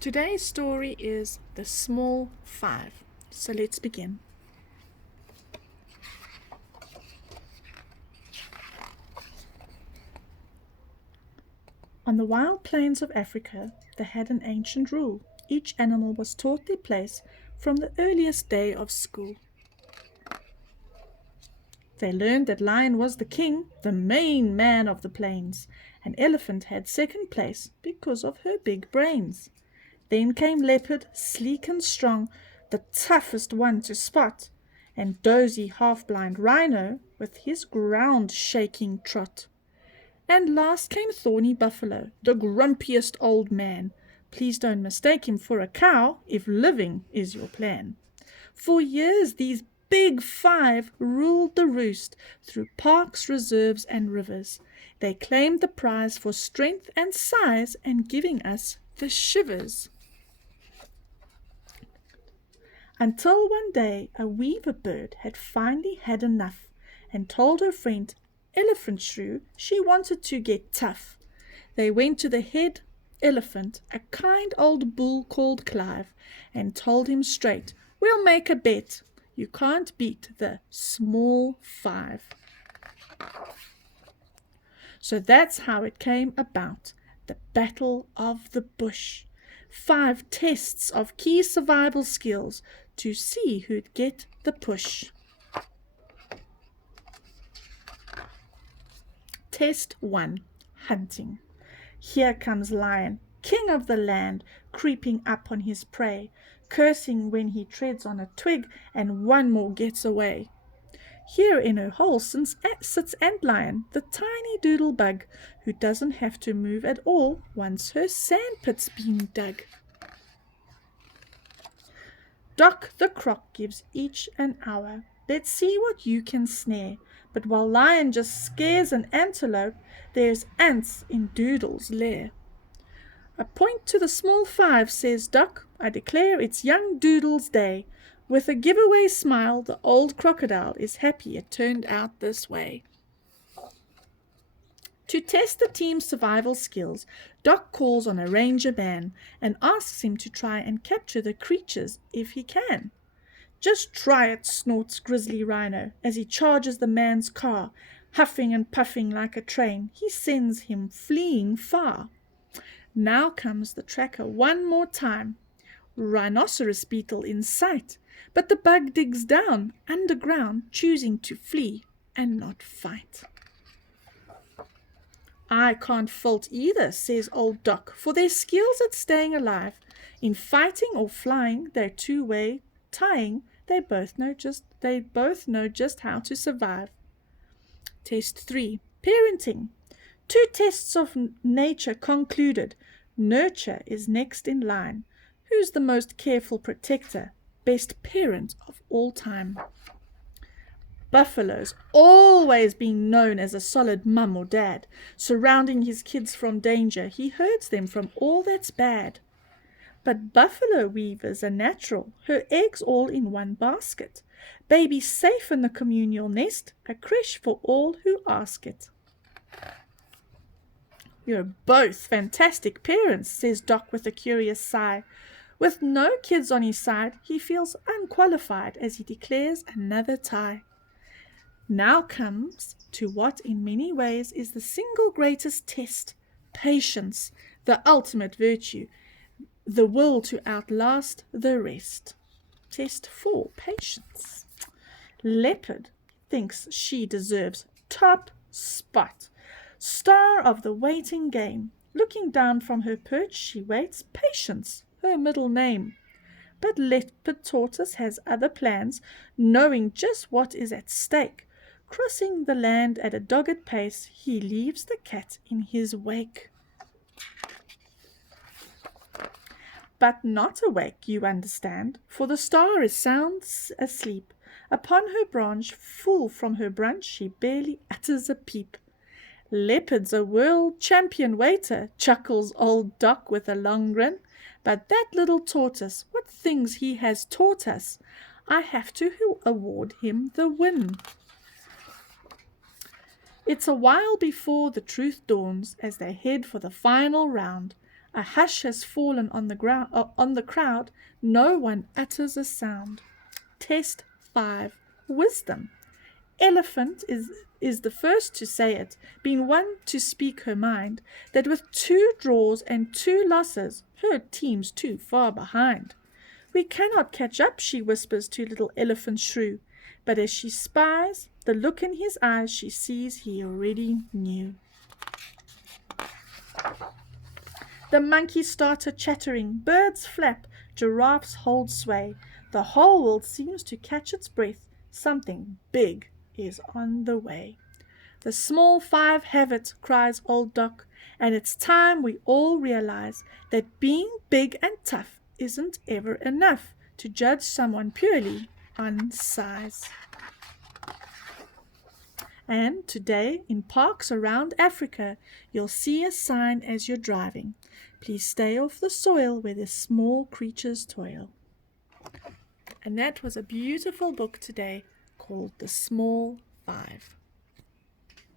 Today's story is The Small Five. So let's begin. On the wild plains of Africa, they had an ancient rule. Each animal was taught their place from the earliest day of school. They learned that lion was the king, the main man of the plains, and elephant had second place because of her big brains. Then came leopard, sleek and strong, the toughest one to spot, and dozy half-blind rhino with his ground-shaking trot. And last came thorny buffalo, the grumpiest old man. Please don't mistake him for a cow if living is your plan. For years these big five ruled the roost through parks, reserves, and rivers. They claimed the prize for strength and size and giving us the shivers. Until one day a weaver bird had finally had enough and told her friend Elephant Shrew she wanted to get tough. They went to the head elephant, a kind old bull called Clive, and told him straight, "We'll make a bet. You can't beat the small five." So that's how it came about, the Battle of the Bush. 5 tests of key survival skills to see who'd get the push. Test 1. Hunting. Here comes lion, king of the land, creeping up on his prey, cursing when he treads on a twig and one more gets away. Here in her hole sits Antlion, the tiny doodle bug, who doesn't have to move at all once her sandpit's been dug. Doc the croc gives each an hour. Let's see what you can snare. But while lion just scares an antelope, there's ants in Doodle's lair. "A point to the small five," says Doc. "I declare it's young Doodle's day." With a giveaway smile, the old crocodile is happy it turned out this way. To test the team's survival skills, Doc calls on a ranger man and asks him to try and capture the creatures if he can. "Just try it," snorts Grizzly Rhino as he charges the man's car. Huffing and puffing like a train, he sends him fleeing far. Now comes the tracker one more time. Rhinoceros beetle in sight, but the bug digs down underground, choosing to flee and not fight. "I can't fault either," says old Doc, "for their skills at staying alive. In fighting or flying, their two-way tying, they both know just how to survive." Test 3. Parenting. 2 tests of nature concluded. Nurture is next in line. Who's the most careful protector, best parent of all time? Buffalo's always been known as a solid mum or dad. Surrounding his kids from danger, he herds them from all that's bad. But buffalo weavers are natural, her eggs all in one basket. Baby safe in the communal nest, a creche for all who ask it. "You're both fantastic parents," says Doc with a curious sigh. With no kids on his side, he feels unqualified as he declares another tie. Now comes to what in many ways is the single greatest test, patience, the ultimate virtue, the will to outlast the rest. Test 4. Patience. Leopard thinks she deserves top spot, star of the waiting game. Looking down from her perch, she waits. Patience, her middle name. But leopard tortoise has other plans, knowing just what is at stake. Crossing the land at a dogged pace, he leaves the cat in his wake. But not awake, you understand, for the star is sound asleep. Upon her branch, full from her brunch, she barely utters a peep. "Leopard's a world champion waiter," chuckles old Doc with a long grin. "But that little tortoise, what things he has taught us! I have to award him the win." It's a while before the truth dawns as they head for the final round. A hush has fallen on the crowd. No one utters a sound. Test 5. Wisdom. Elephant is the first to say it, being one to speak her mind, that with 2 draws and 2 losses, her team's too far behind. We cannot catch up, she whispers to little Elephant Shrew, but as she spies the look in his eyes, she sees he already knew. The monkeys start chattering, birds flap, giraffes hold sway. The whole world seems to catch its breath. Something big is on the way. The small 5 have it, cries old Doc, and it's time we all realize that being big and tough isn't ever enough to judge someone purely on size. And today, in parks around Africa, you'll see a sign as you're driving. Please stay off the soil where the small creatures toil. And that was a beautiful book today called The Small 5.